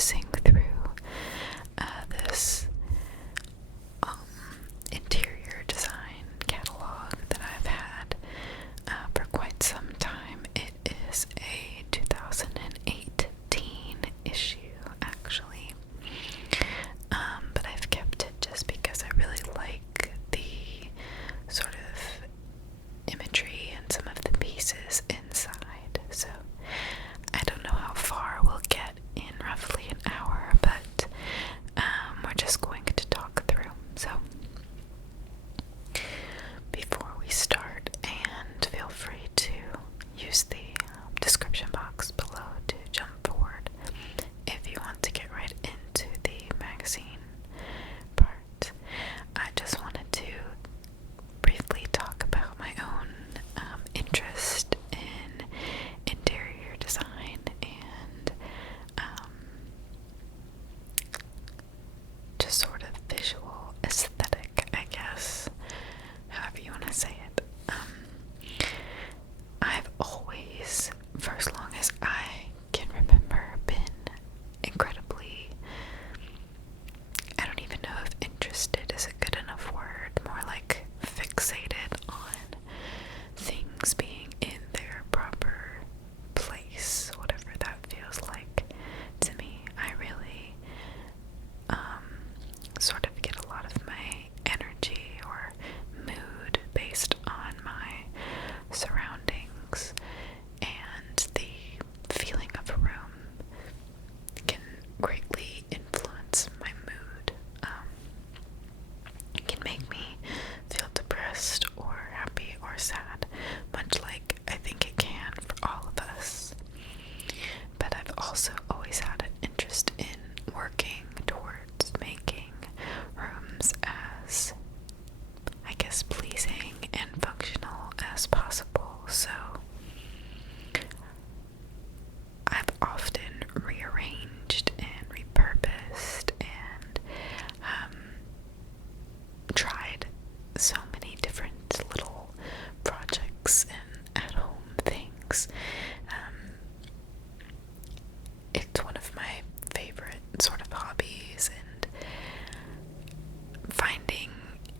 perusing through this interior design catalog that I've had for quite some time. It is a 2018 issue, actually, but I've kept it just because I really like the sort of imagery and some of the pieces inside. So I don't know how far we'll get in roughly an hour, but we're just going to talk through. So before we start, and feel free to use the description box below to jump forward if you want to get right into the magazine part. I just wanted to briefly talk about my own interest in interior design and just sort of visual aesthetic, I guess, however you want to say it. I've always, for as long as I can remember, been incredibly, I don't even know if interested is a good enough word, more like fixated on things being in their proper place, whatever that feels like to me. I really sort of get a lot of my energy or mood based on my surroundings, and the feeling of a room can greatly influence my mood. It can make me feel depressed or happy or sad, much like I think it can for all of us. But I've also always had an interest in working towards making rooms as, I guess, pleasing and functional as possible. So I've often rearranged and repurposed and tried so many different little projects and at-home things. It's one of my favorite sort of hobbies, and finding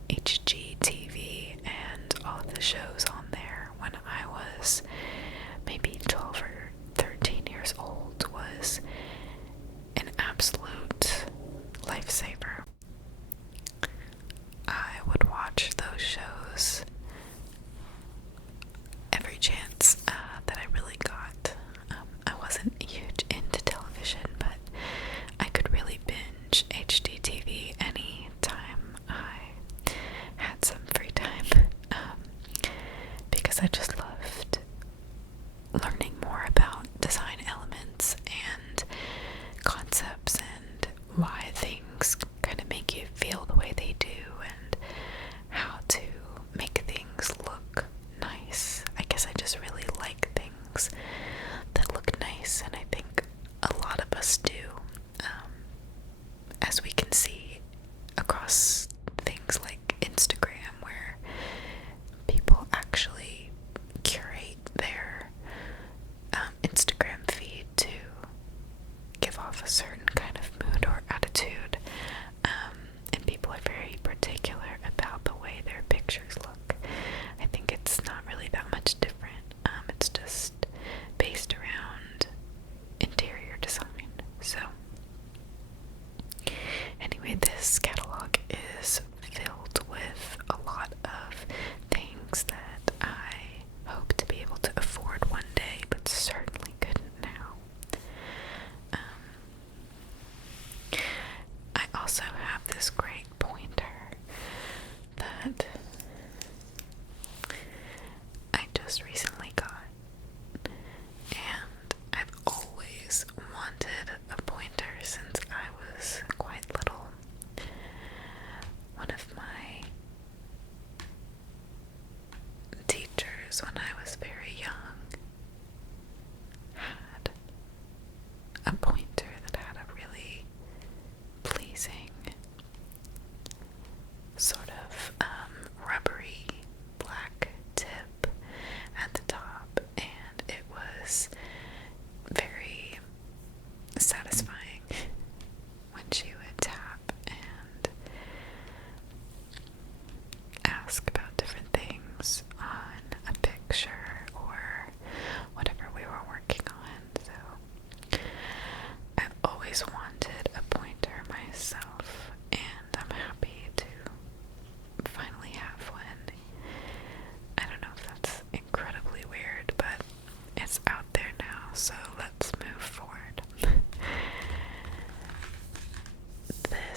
HGTV and all of the shows on there when I was maybe 12 or 13 years old was an absolute lifesaver. I would watch those shows every chance that I really got. I wasn't huge into television, but I could really binge HGTV any time I had some free time, because I just loved learning more about design elements and concepts and why things kind of make you feel the way they do and how to make things look nice. I guess I just really like things that look nice, and I think a lot of us do, as we can see across things like Instagram, where people actually curate their Instagram feed to give off a certain kind of mood or attitude, and people are very particular about the way their pictures look. I think it's not really that much different. It's just based around interior design. So anyway, this catalog is filled with a lot of things that I hope to be able to afford one day, but certainly couldn't now. I also have this great pointer that I just recently got, and I've always wanted a pointer since I was quite little. One of my teachers when I was very young had a pointer that had a really pleasing sort of rubbery black tip at the top, and it was very satisfying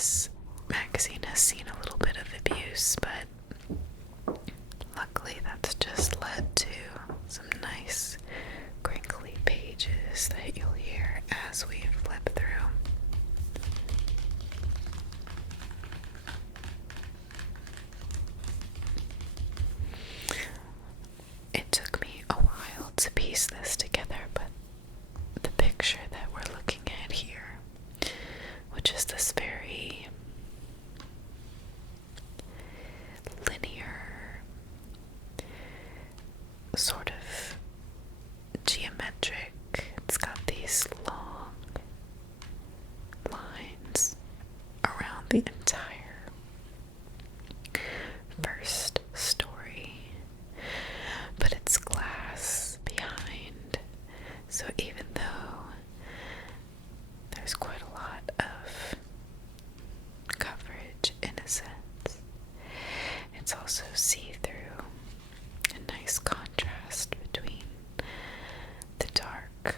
this magazine has seen a little bit of abuse, but luckily that's just led to some nice crinkly pages that you'll hear as we flip through. It took me a while to piece this together, but the picture that we're looking at here, which is this very linear, sort of geometric, it's got these long lines around the entire first story, but it's glass behind, so even though there's quite a lot of coverage in a sense, it's also see-through, a nice contrast between the dark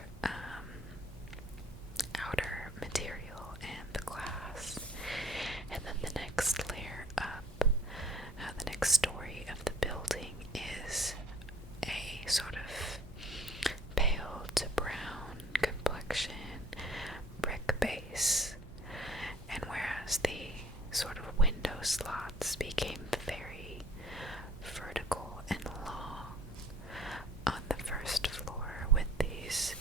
outer material and the glass. And then the next layer up, the next story of the building is a sort of pale to brown complexion brick base, and whereas the sort of window slots became very vertical and long on the first floor with these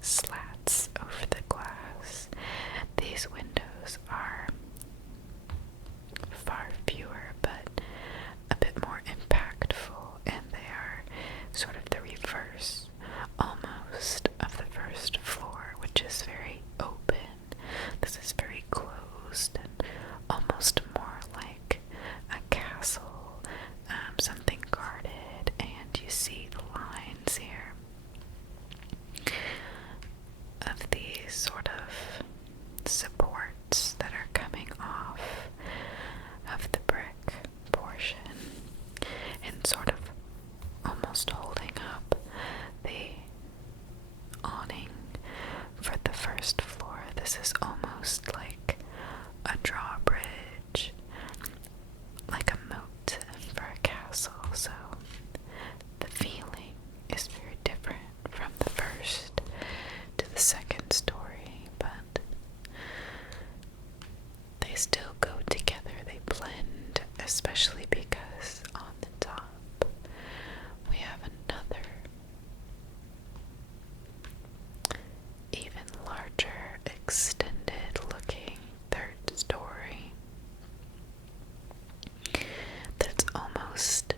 slats over the glass, these windows are far fewer but a bit more impactful, and they are sort of the reverse almost of the first floor, which is very open. This is very closed and almost more like a castle, something guarded, and you see the lines here of these sort of supports that are coming off of the brick portion and sort of almost holding up the awning for the first floor. This is almost like a drawbridge, like a moat for a castle, so the feeling is very different from the first to the second story, but they still go together, they blend, especially because on the top we have another even larger extended looking third story that's almost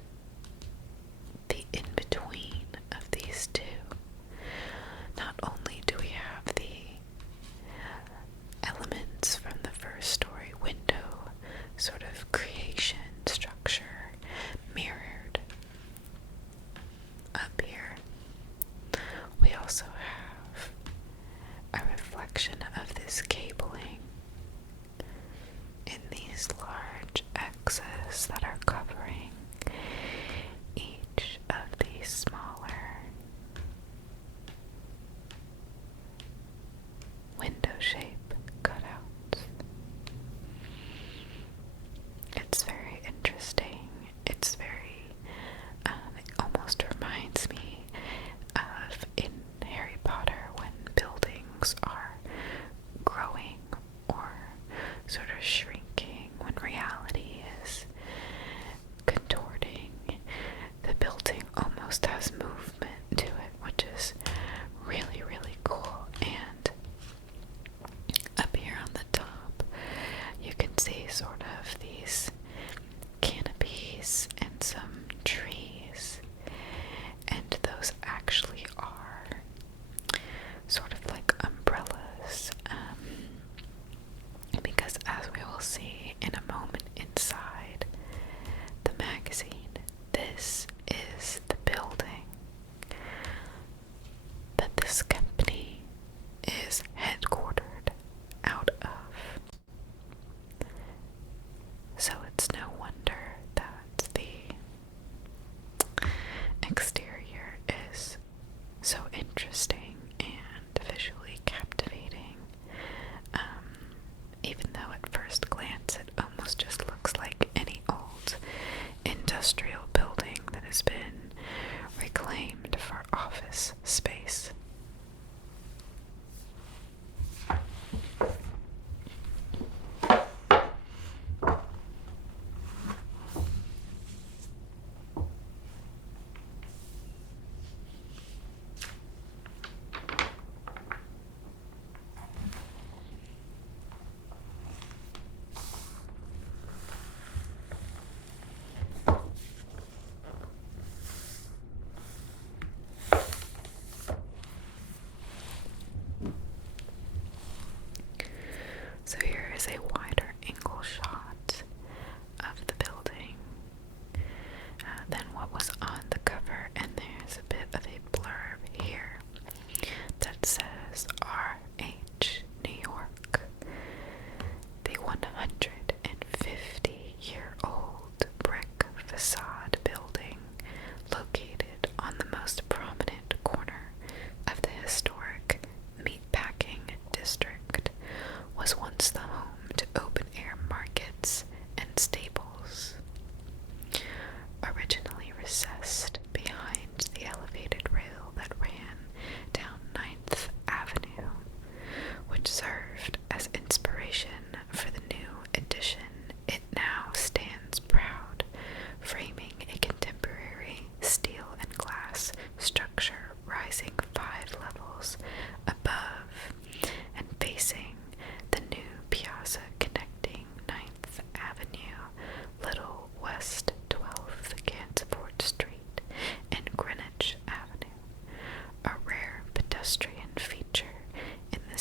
the in-between of these two. Not only do we have the elements from the first story window sort of creation structure mirrored up here, we also have a reflection of this cabling in these large X's that are covering each of these smaller window shape cutouts. It's very interesting. It's very, it almost reminds me of in Harry Potter when buildings are growing or sort of shrinking when reality is contorting. The building almost has movement to it, which is really, really cool. And up here on the top, you can see sort of these canopies and some trees, and those actually are sort of like umbrella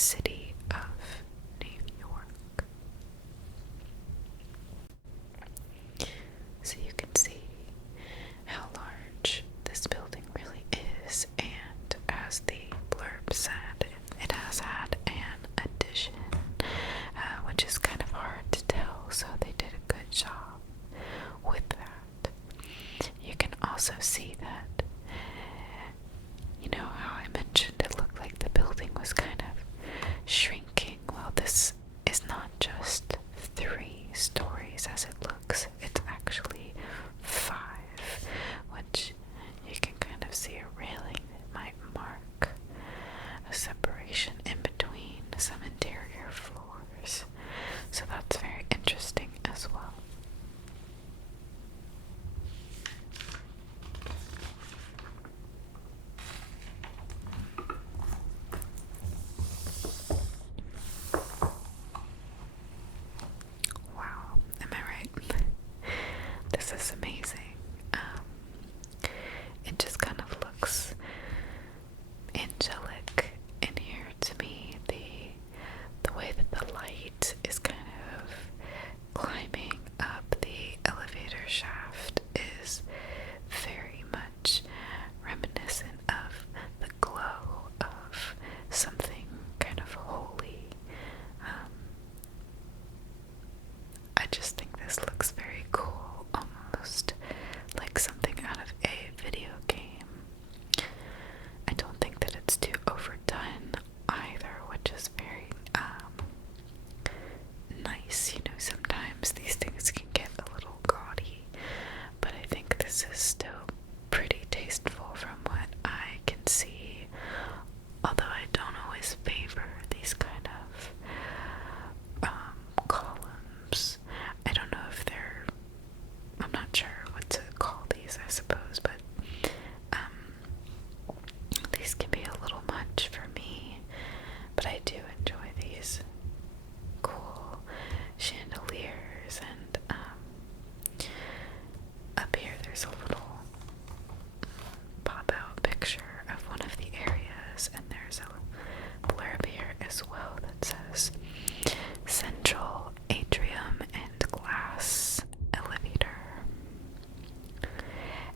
city of New York. So you can see how large this building really is, and as the blurb said, it has had an addition, which is kind of hard to tell, so they did a good job with that. You can also see that, you know how I mentioned it looked like the building was kind of shrinking? Well, this is not just 3 stories as it looks, it's actually 5, which you can kind of see a railing that might mark a separation in between some interior floors. So that's very interesting as well. Wow, am I right? This is amazing. It just kind of looks angelic in here to me. The way that the light is kind of climbing up the elevator shaft is very much reminiscent of the glow of something kind of holy. I just think this looks very cool, almost like something out of a video game. I don't think that it's too overdone either, which is very nice. You know, sometimes these things can get a little gaudy, but I think this is still pretty tasteful from what I can see, although I don't always favor these kind of columns. I don't know if I'm not sure what to call these, I suppose, but these can be a little much for me, but I do enjoy these cool chandeliers. And up here there's a little pop-out picture of one of the areas, and there's a blurb here as well that says Central Atrium and Glass Elevator.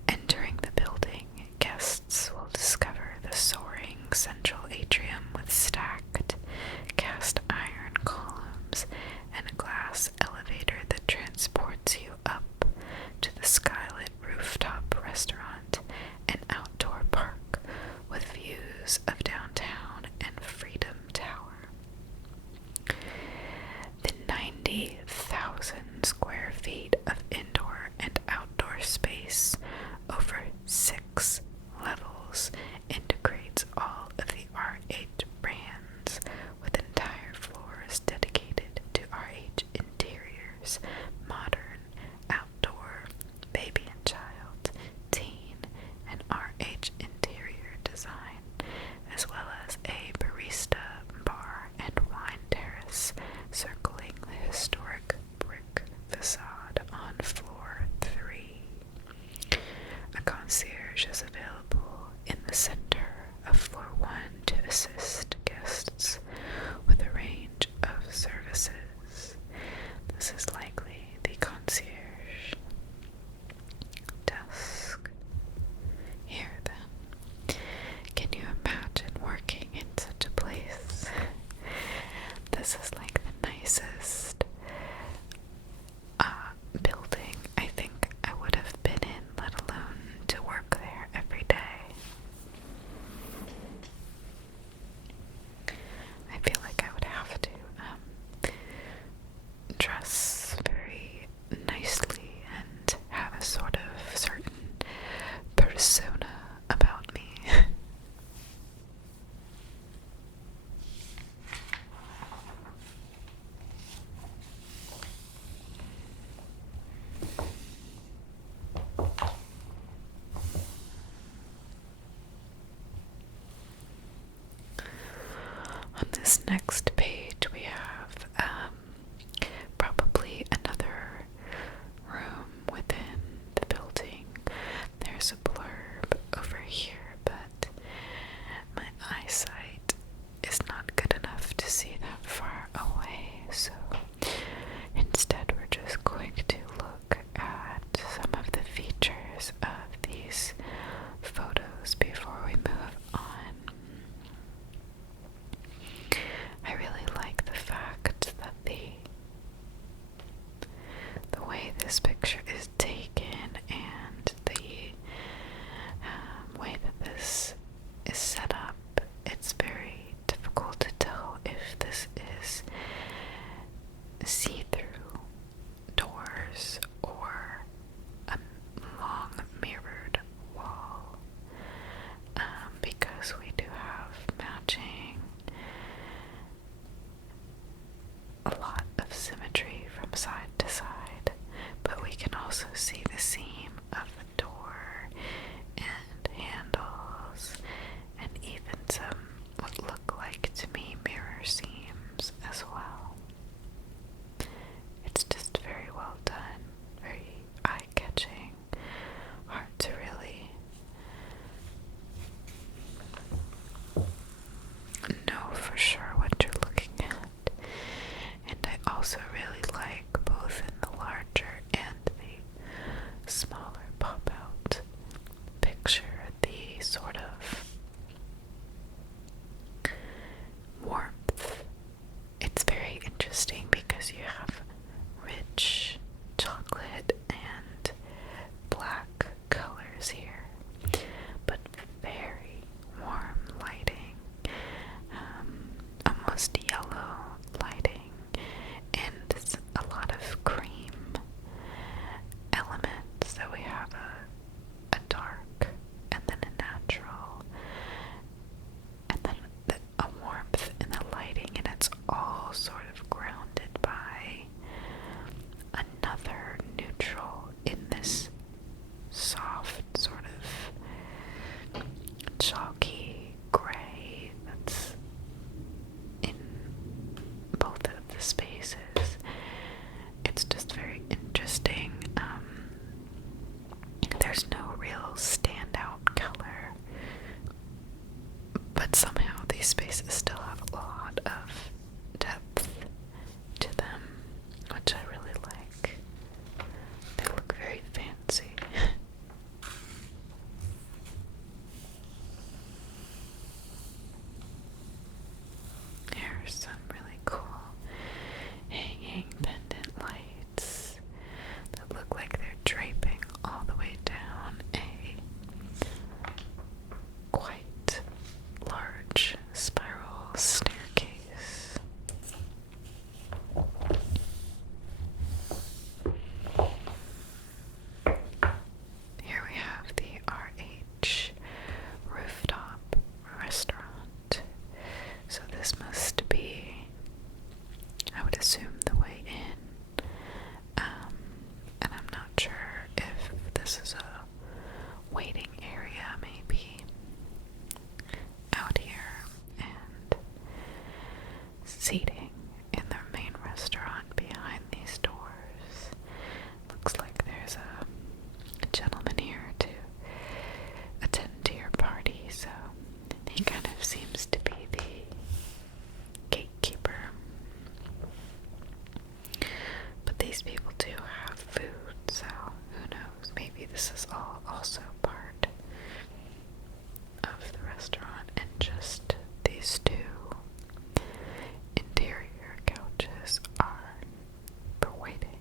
Entering the building, guests will discover the soaring central atrium with stacked cast iron columns and a glass elevator that transports you up to the skylit rooftop restaurant and outdoor park with views of downtown and Freedom Tower. The 90,000 square feet of indoor and outdoor space over 6 levels integrates all of the RH brands, with entire floors dedicated to RH interiors, modern, outdoor, baby and child, teen, and RH interior design, as well as a barista bar and wine terrace circling the historic brick facade on floor 3. A concierge is available in the center of floor 1 to assist guests with a range of services. This is likely the concierge desk. Here then, can you imagine working in such a place? This is like the nicest building I think I would have been in, let alone to work there every day. I feel like I would have to dress very nicely and have a sort of certain persona about me. On this next page, we have probably another room within the building. There's a blurb over here, but my eyesight is not good enough to to see that far away, so instead we're just going to look at some of the features of these photos before we move on. I really like the fact that the way this picture is taken and the way that this is set up. It's very difficult to tell if this is see-through doors or a long mirrored wall, because we do have matching a lot of symmetry from side to side, but we can also see the seam of the door and handles, and even some what look like to me mirror seams as well. It's just very well done, very eye-catching, hard to really know for sure what you're looking at. And I also really like both in the larger and the smaller pop-out picture the sort of warmth. It's very interesting because you have rich chocolate and black colors here, but very warm lighting, almost yellow lighting, and a lot of cream elements. So we have a dark and then a natural, and then a warmth in the lighting, and it's all sort of grounded by another neutral in this soft sort of chalky gray that's in both of the spaces. It's just very interesting. There's no real standout color, but somehow these spaces still have a lot of depth to them, which I really like. They look very fancy. Here's some really cool hanging pendant lights that look like they're draping all the way down a quite large spiral staircase. Here we have the RH Rooftop restaurant. So this must be, I would assume, the way in. And I'm not sure if this is a waiting area, maybe out here, and seating in their main restaurant behind these doors. Looks like there's a gentleman here to attend to your party, so he kind of seems to be the gatekeeper. But these people do have food, so who knows? Maybe this is all also part of the restaurant, and just these two interior couches are for waiting.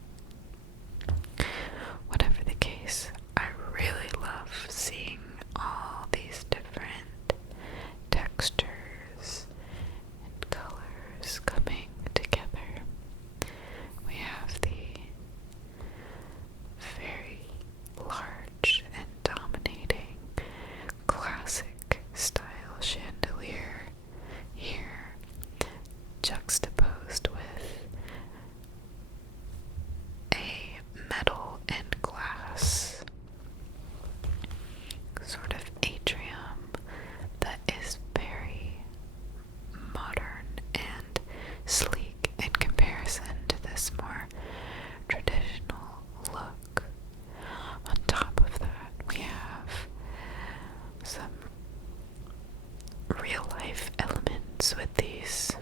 Whatever the case, I really love seeing all these different textures and colors coming together. We have the very large and dominating classic style chandelier here, juxtaposed with a metal and glass sort of atrium that is very modern and sleek in comparison to this more traditional look. On top of that, we have some real life elements with these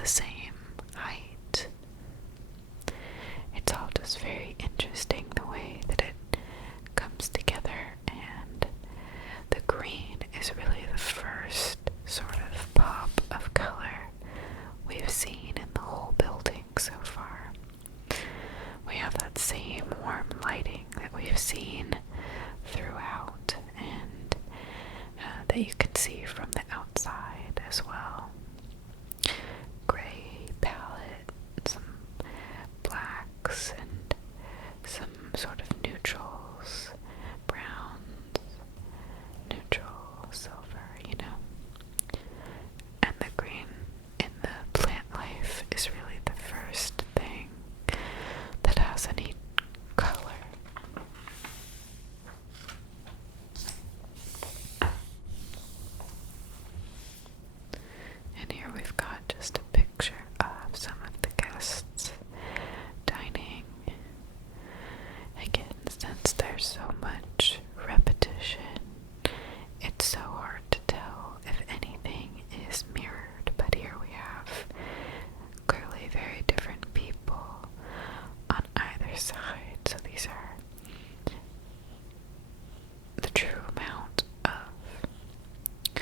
the same height. It's all just very interesting the way that it comes together, and the green is really the first sort of pop of color we've seen in the whole building so far. We have that same warm lighting that we've seen throughout, and that you can see from the outside as well. Gray palette, some blacks, and some sort of neutrals, browns, neutral, silver, And the green in the plant life is really the first thing that has any color. And here we've got just a picture of some of the guests dining. Again, since there's so much repetition, it's so hard to tell if anything is mirrored, but here we have clearly very different people on either side, so these are the true amount of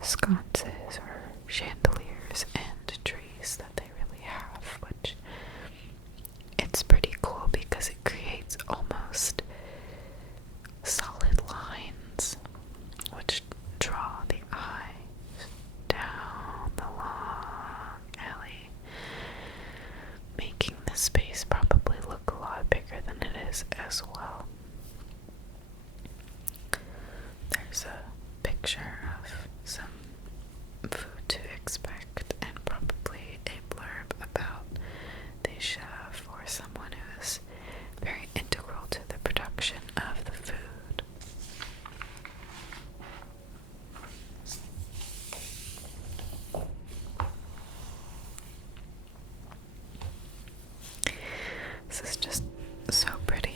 sconces or chandeliers and trees that they really have, which it's pretty cool because it creates almost solid lines which draw the eye down the long alley, making the space probably look a lot bigger than it is as well. There's a picture of some food to expect and probably a blurb about the chef or someone who is very integral to the production of the food. This is just so pretty.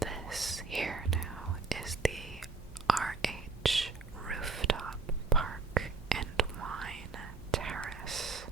This here now is the RH Rooftop Park and Wine Terrace.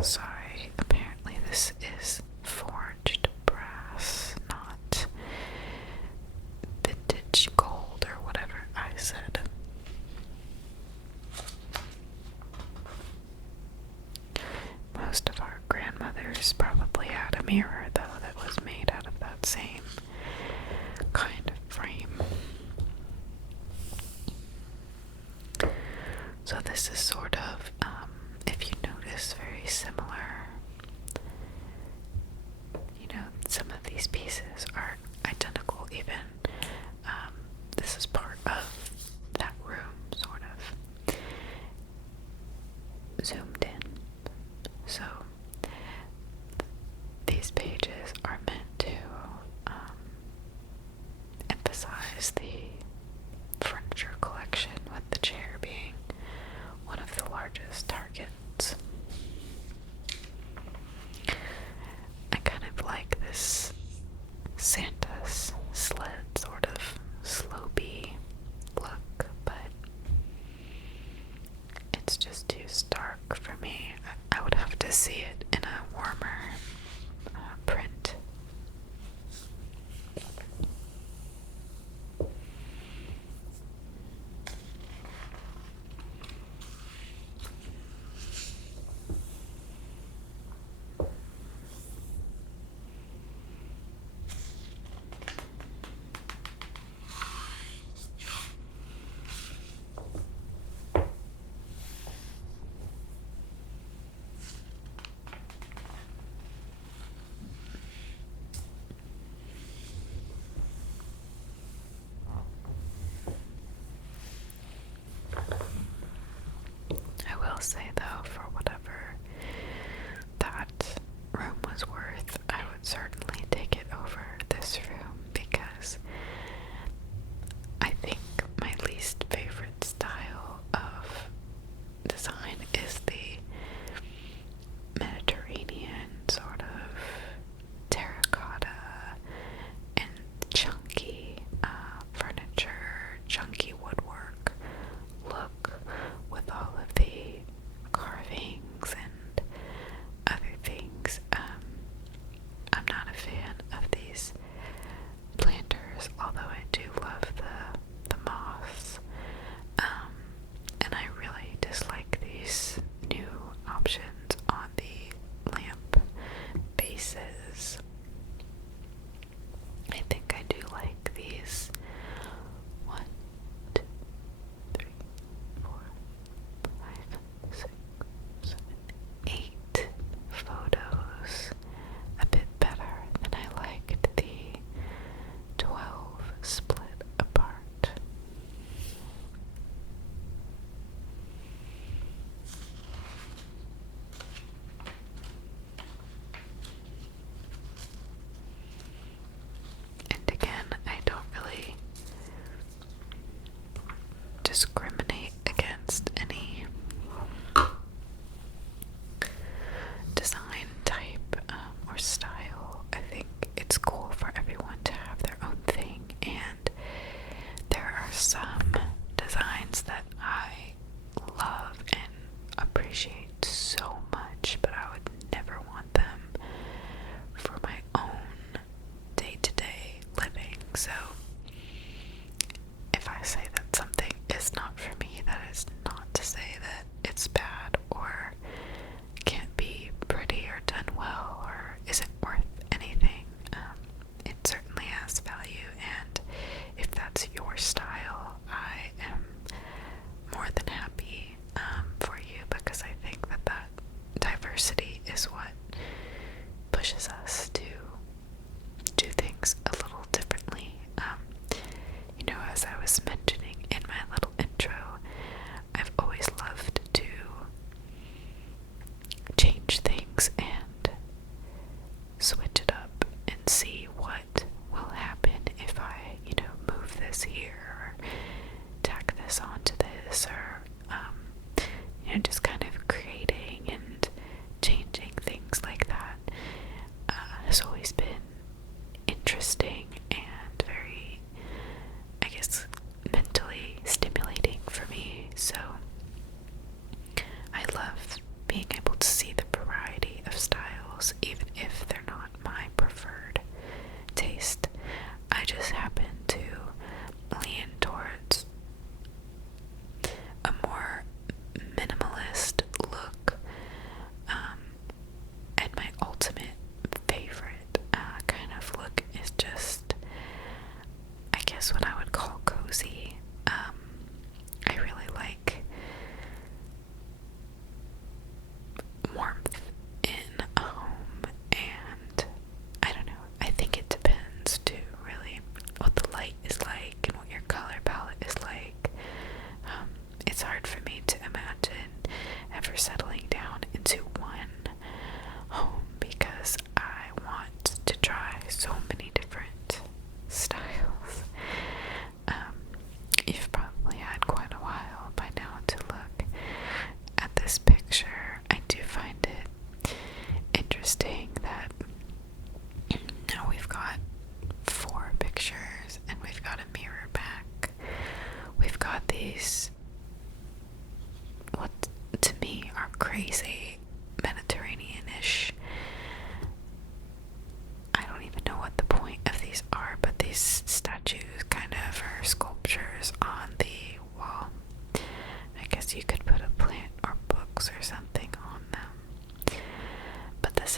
Sorry, apparently this is forged brass, not vintage gold or whatever I said. Most of our grandmothers probably had a mirror, though, that was made out of that same kind of frame. So this is sort of, if you notice, very similar. You know, some of these pieces are identical even. This is part of that room, sort of, zoomed in. So these pages are meant to emphasize the furniture collection, with the chair being one of the largest targets. I kind of like this Santa's sled sort of slopey look, but it's just too stark for me. I would have to see it in a warmer print. I will say, though, for whatever that room was worth, I would certainly take it over this room, because I think my least favorite style of design is the Mediterranean sort of terracotta and chunky furniture, chunky woodwork look, with all of the carvings and other things. I'm not a fan of these planters, although I do love the moss. And I really dislike these new options on the lamp bases. I think I do like these 1, 2, 3, 4, 5, 6, 7, 8 photos a bit better than I liked the 12 split apart. And again, I don't really discriminate against any design type or style. I think it's cool for everyone to have their own thing, and there are some designs that I love and appreciate so much, but I would never want them for my own day-to-day living. So if I say that something is not for me, that is not to say that it's bad or can't be pretty or done well or isn't worth anything. It certainly has value, and if that's your style, I am more than happy for you, because I think that diversity is what pushes us to do things a little differently. You know, as I was mentioning in my little intro, I've always loved to change things and switch it up and see what will happen if I, move this here, or tack this onto this, or, just kind of creating and changing things like that has always been interesting and very, I guess, mentally stimulating for me. So I love being able to see the variety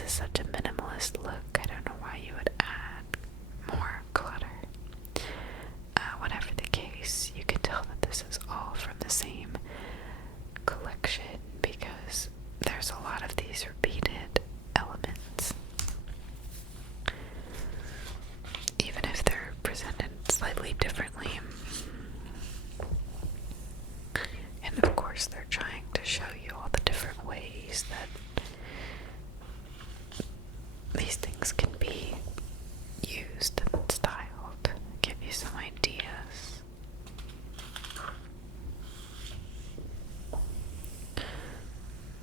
this is such a minimalist look. I don't know why you would add more clutter. Whatever the case, you can tell that this is all from the same collection because there's a lot of these repeated elements. Even if they're presented slightly differently. And of course, they're trying to show you all the different ways that these things can be used and styled, give you some ideas.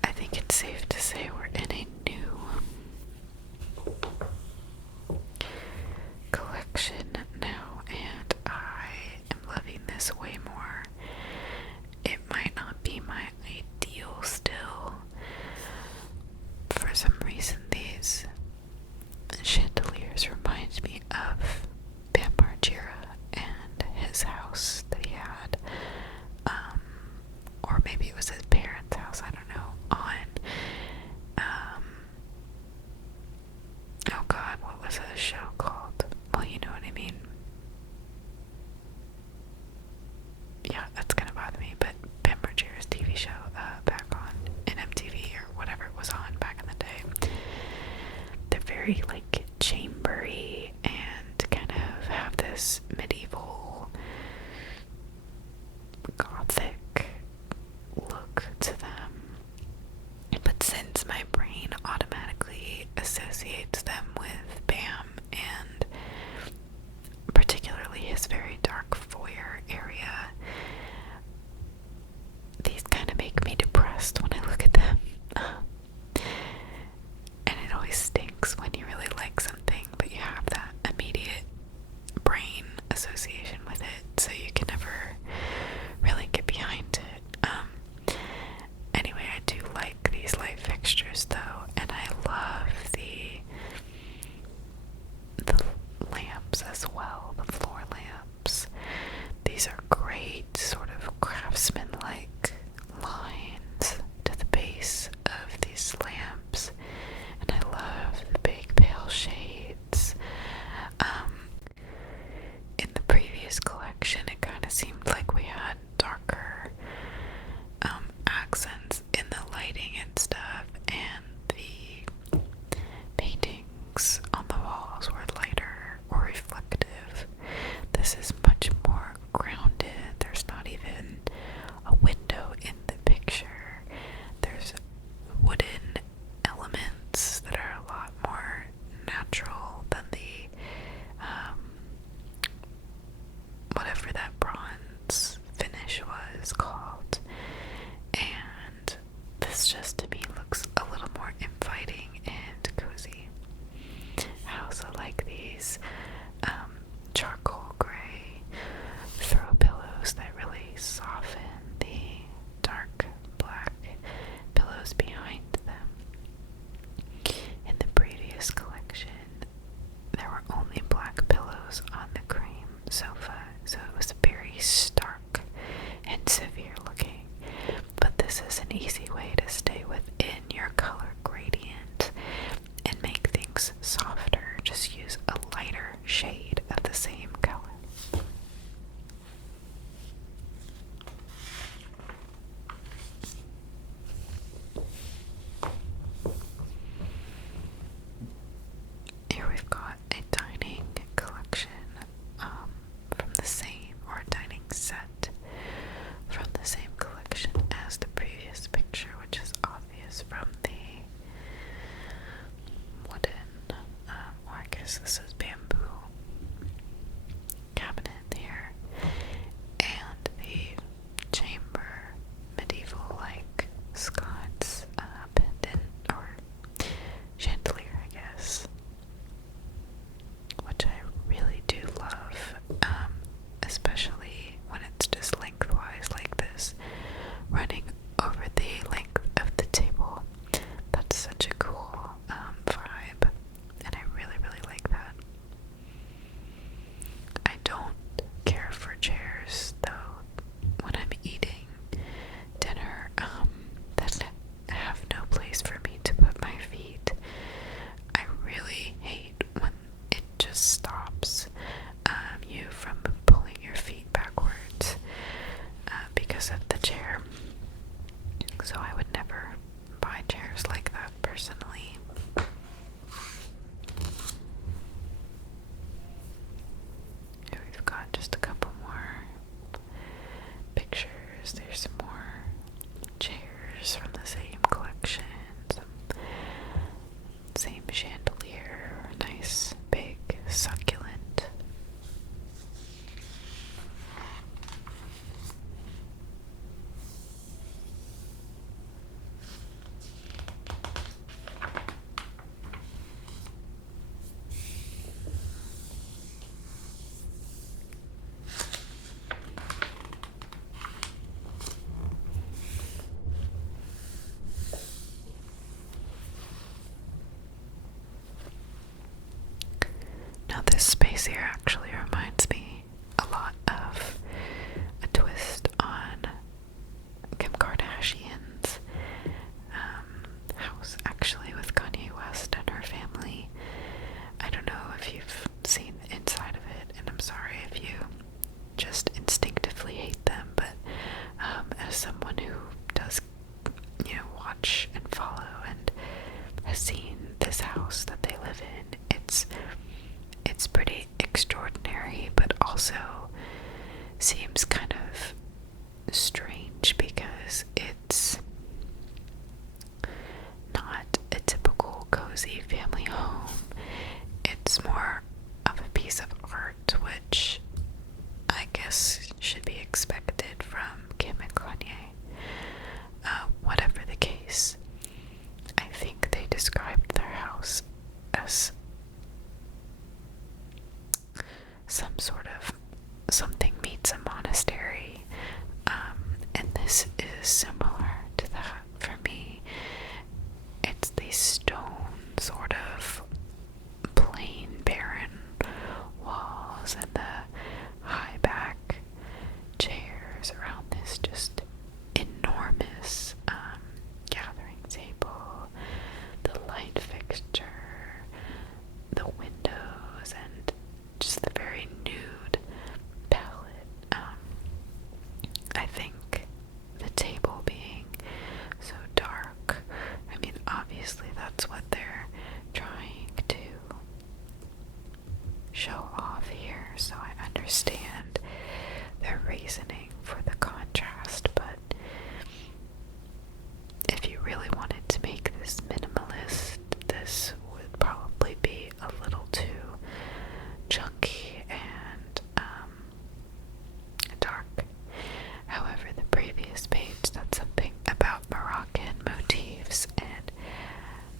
I think it's safe to say we're in a new collection now, and I am loving this way more. It might not be my ideal still. For some reason, these chandeliers remind me of Bam Margera and his house that he had, or maybe it was his parents' house, I don't know, on, oh god, what was the show called? Well, you know what I mean. Yeah, that's gonna bother me, but Bam Margera's TV show, back on MTV or whatever it was on back in the day, they're very, like, chambery and kind of have this medieval gothic look to them. But since my brain automatically associates them with Bam and particularly his very dark foyer area, these kind of make me depressed when I look at them. And it always stinks when you really like something, but you have that immediate brain association with it, so you can never really get behind it. Anyway, I do like these light fixtures though, and I love the lamps as well, the floor lamps. These are great sort of craftsman-like lines to the base of these lamps, and I love the big pale shades. In the previous collection, it kind of seemed like we had darker accents in the lighting and stuff, and the paintings on the walls were lighter or reflective. This is much more grounded. There's not even a window in the picture. There's wooden elements that are a lot more natural than the whatever that bronze finish was called. And this just to me looks a little more inviting and cozy. I also like these charcoal gray throw pillows that really soften the dark black pillows behind them. In the previous collection, there were only black pillows on the cream sofa, so it was very stark and severe looking. But this is an easy way to stay within your color gradient and make things softer. Just use a lighter shade of the same color. Here we've got a dining collection from the same, or a dining set from the same collection as the previous picture, which is obvious from the wooden, or I guess this is bamboo cabinet here, and the chamber medieval-like Scots pendant or chandelier, I guess, which I really do love, especially when it's just lengthwise like this, running over the length of the table. That's such a cool vibe, and I really, really like that. here actually reminds me a lot of a twist on Kim Kardashian's house, actually, with Kanye West and her family. I don't know if you've seen the inside of it, and I'm sorry if you just instinctively hate them, but as someone who does, watch and follow and has seen this house that they live in, it's pretty extraordinary, but also seems kind of strange because it's not a typical cozy family home. It's more of a piece of art, which I guess should be expected from Kim and Kanye. Whatever the case, I think they described their house as some sort of something meets a monastery, and this is similar to that for me. It's these stone, sort of plain, barren walls and the high back chairs around this just enormous gathering table, the light fixture, the windows, and just the very nude palette. I think the table being so dark, I mean, obviously that's what they're trying to show off here, so I understand their reasoning for the contrast, but if you really wanted to make this minimalist, this would probably be a little too chunky and dark. However, the previous page said something about Moroccan motifs, and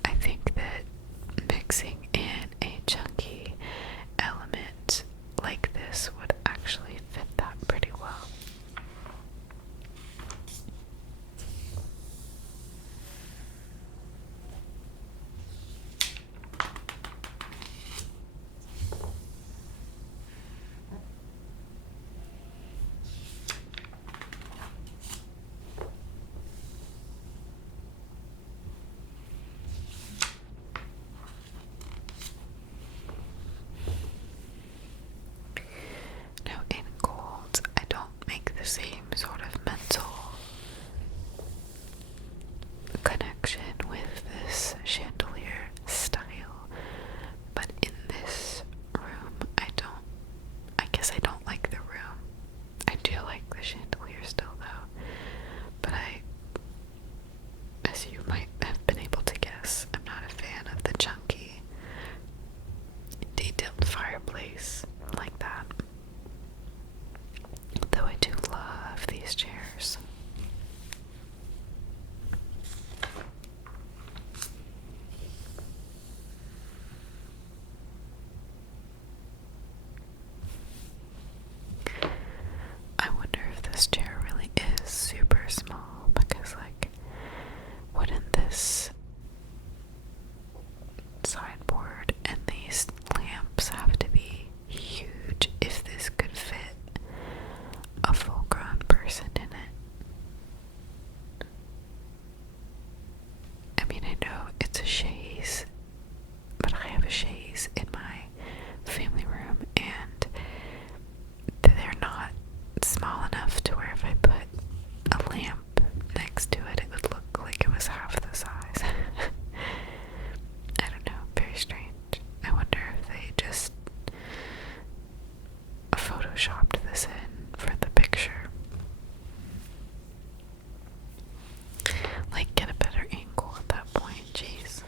I think that mixing in a chunky element like this would actually fit that pretty well. Now, in gold, I don't make the same sort of mental connection with this chandelier style, but in this room, I guess I don't like the room. I do like the chandelier still though, but as you might have been able to guess, I'm not a fan of the chunky, detailed fireplace like that. Though I do love these chairs. I wonder if this chair really is super small, because wouldn't this sideboard and these lamps have to be huge if this could fit a full-grown person in it? I mean, I know it's a chaise, but I have a chaise in my family room, and they're not small enough to where if I put a lamp next to it, it would look like it was half the size. I don't know, very strange. I wonder if they just photoshopped this in for the picture. Like, get a better angle at that point, jeez.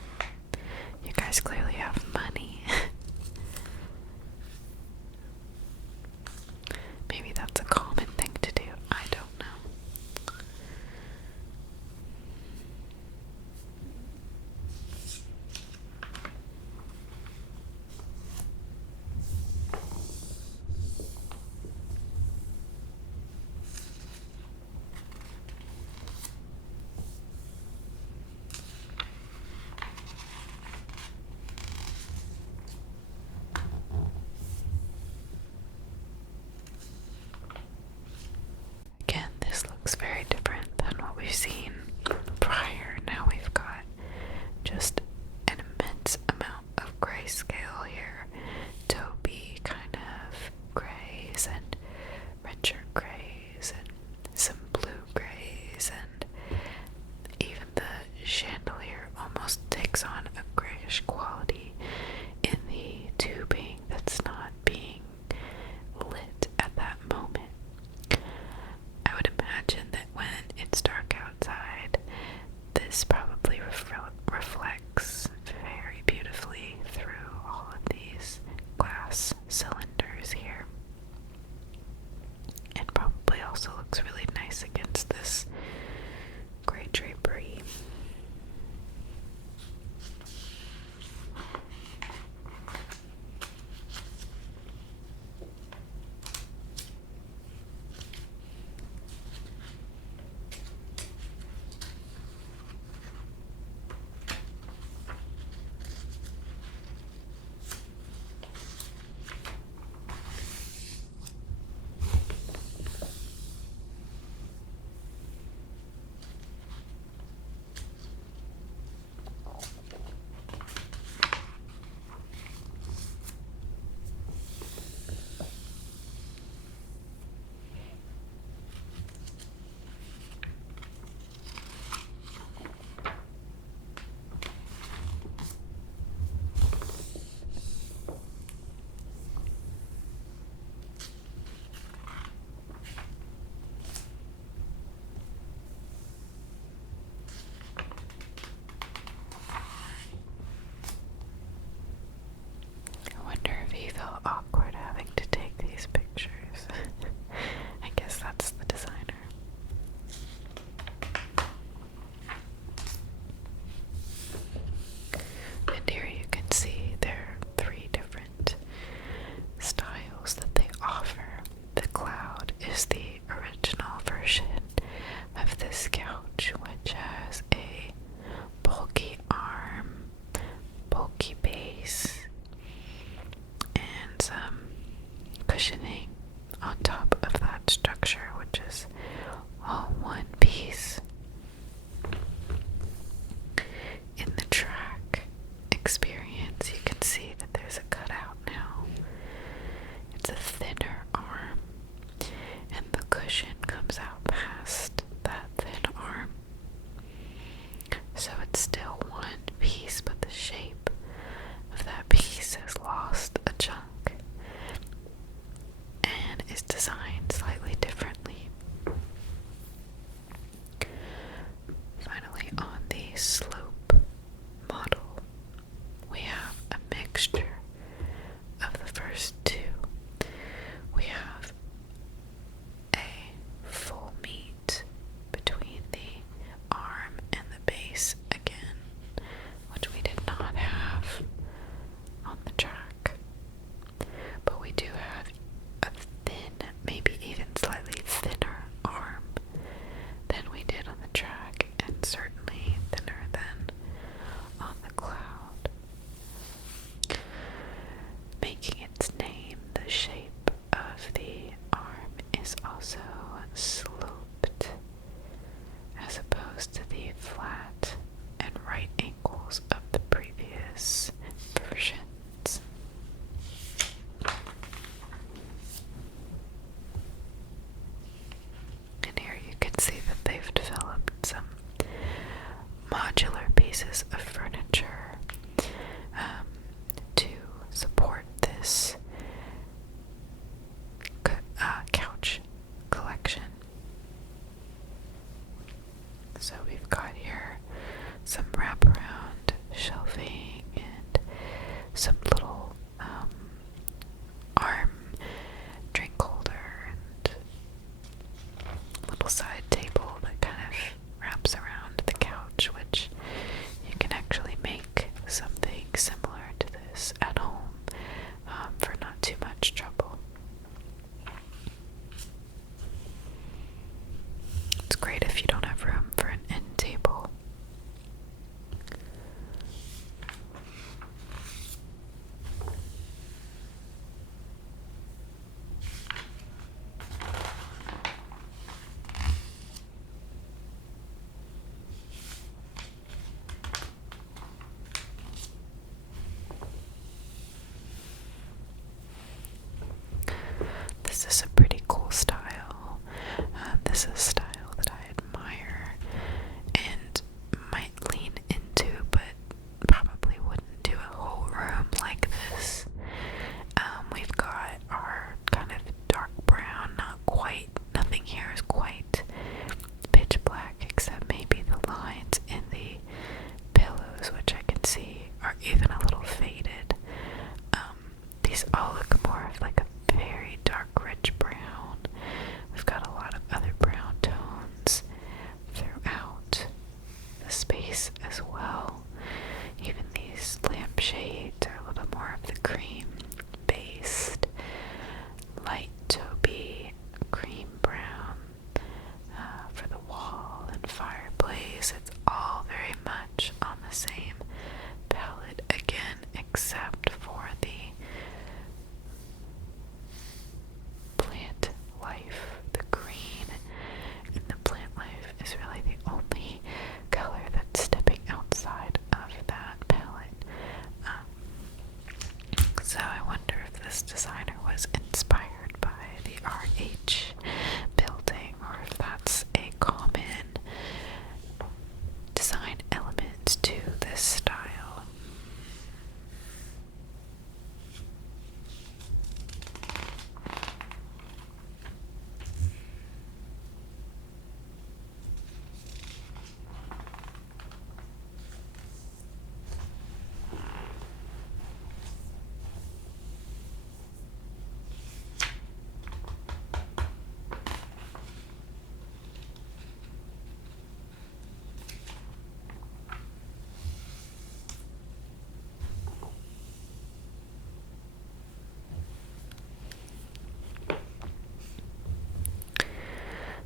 takes on a grayish quality in the tubing that's not being lit at that moment. I would imagine that when it's dark outside, this probably reflects very beautifully through all of these glass cylinders here. It probably also looks really nice against this gray drapery. I wonder if he felt awkward having to take these pictures. I guess that's the designer. And here you can see there are 3 different styles that they offer. The Cloud is the original version of this couch, which has a bulky arm, bulky base, and some cushioning on top of that structure, which is all one piece. In the track experience, you can see that there's a cutout now. It's a thinner arm, and the cushion comes out past that thin arm. So it's still one piece, but the shape of that piece has lost a chunk and is designed slightly differently. Finally, on the slope model, we have a mixture of the first 2. We have a full meet between the arm and the base again, which we did not have on the track. But we do have a thin, maybe even slightly thinner arm than we did on the track, and certainly thinner than on the Cloud. Making its name, the shape of the arm is also sloped, as opposed to the flat and right angles of the previous versions. And here you can see that they've developed some modular pieces of furniture to support this couch collection. So we've got here some wraparound shelving and some little arm drink holder and little side table that kind of wraps around the couch, which you can even a little faded. These all look more of like a very dark rich brown. We've got a lot of other brown tones throughout the space as well. Even these lampshades are a little more of the cream based, light taupey, cream brown for the wall and fireplace. It's all very much on the same palette again, except for the plant life. The green in the plant life is really the only color that's stepping outside of that palette. So I wonder if this designer was inspired by the RH building, or if that's a common design element to this style.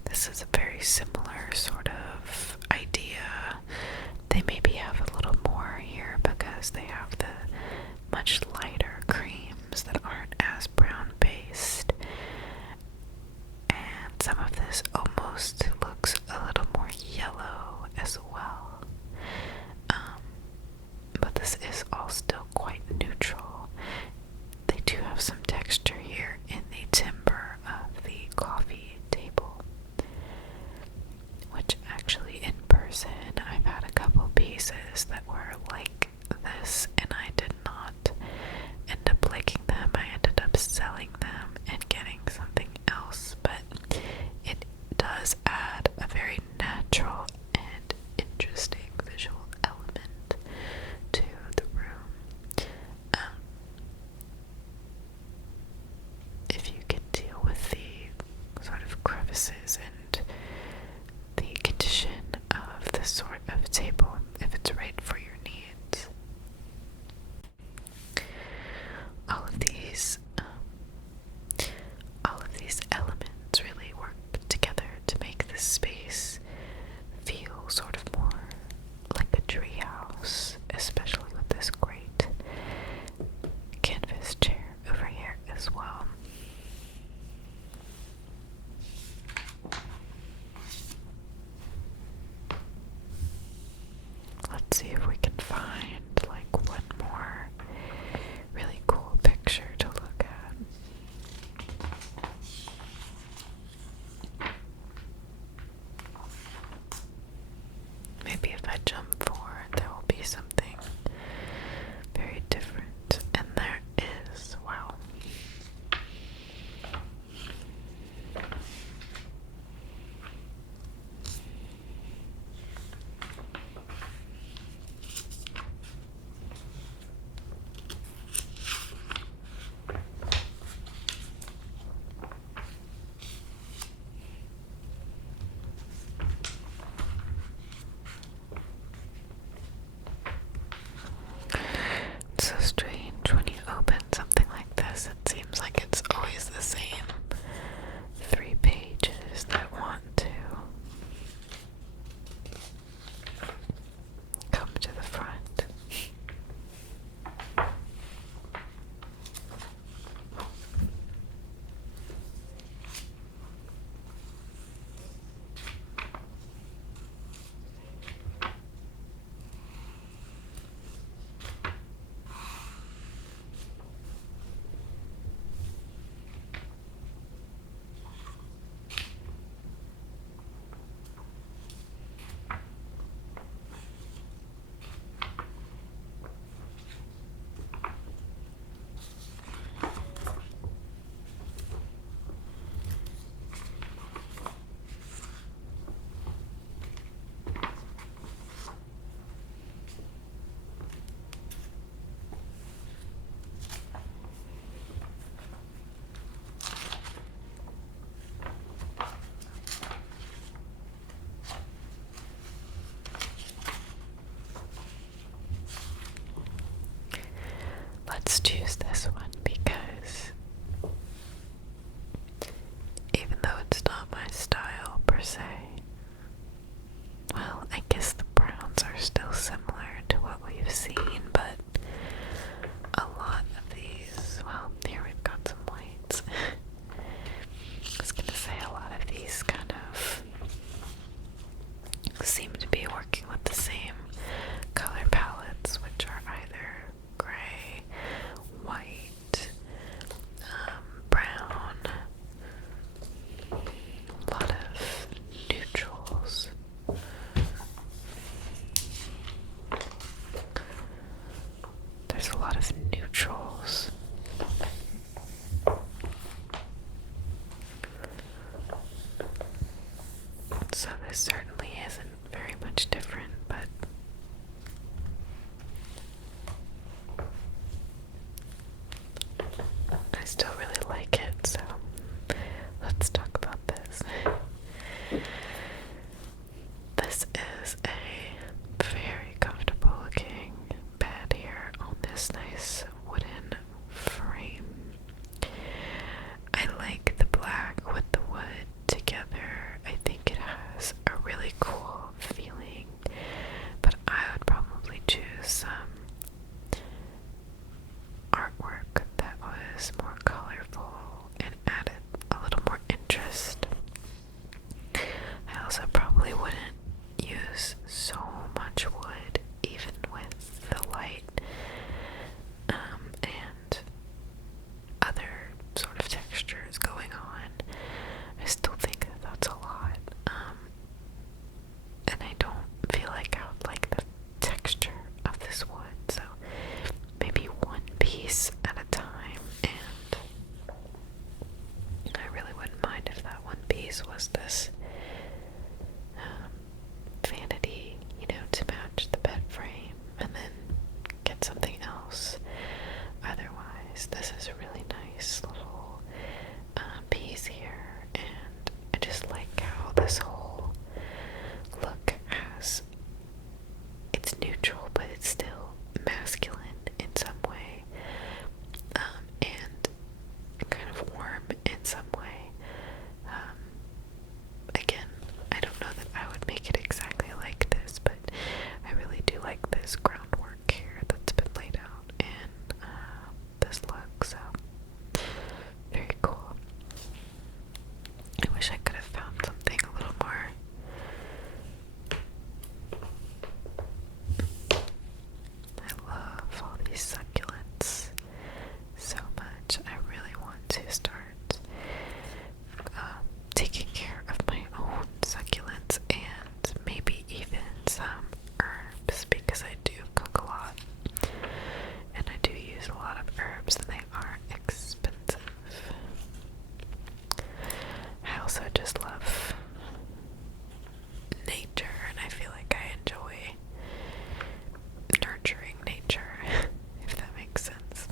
This is a very similar sort of idea. They maybe have a little more here because they have the much lighter creams that aren't as brown based. And some of this almost looks a little more yellow as well. But this is all still quite neutral. They do have some texture here in the timber of the coffee table, which actually in person I've had a couple pieces that were like this and I did not end up liking them. I ended up selling them and getting something else, but it does add a very natural and interesting visual element to the room. If you can deal with the sort of crevices and the condition of this sort of table, if it's right for your needs. All of these elements really work together to make this space feel sort of more like a treehouse, especially with this great canvas chair over here as well. Let's see if we can find like one more really cool picture to look at. Maybe if I jump forward, there will be something very different. And there is, wow. still really like it, so let's talk about this. This is a very comfortable looking bed here on this nice wooden frame. I like the black with the wood together. I think it has a really cool feeling, but I would probably choose some artwork that was more colorful and added a little more interest. I also probably wouldn't use so much wood, even with the light and other sort of textures going on. I still think that that's a lot, and I don't feel like I would like the texture of this wood, so maybe one piece at a time, and I really wouldn't mind if that one piece was this vanity, to match the bed frame, and then get something else. Otherwise, this is a really nice little piece here, and I just like how this whole look has, it's neutral, but it's still masculine in some way, and kind of warm in some way. Again, I don't know that I would make it exactly like this, but I really do like this groundwork here that's been laid out in this look, so very cool. I wish I could have found something a little more I love all these succulents so much. I really want to start taking care of my own succulents and maybe even some herbs, because I do cook a lot and I do use a lot of herbs and they are expensive. I also just love nature, and I feel like I enjoy nurturing nature, if that makes sense.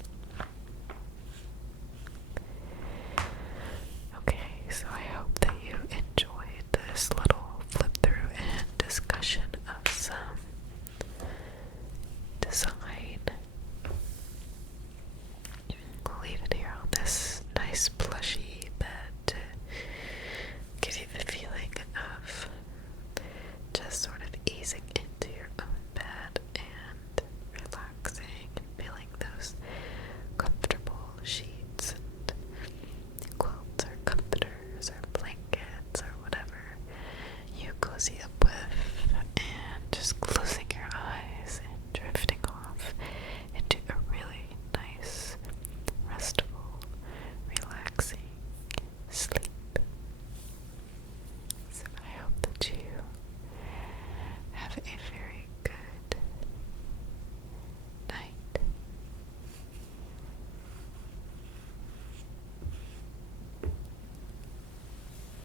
Okay, so I hope that you enjoyed this little flip through and discussion of some designs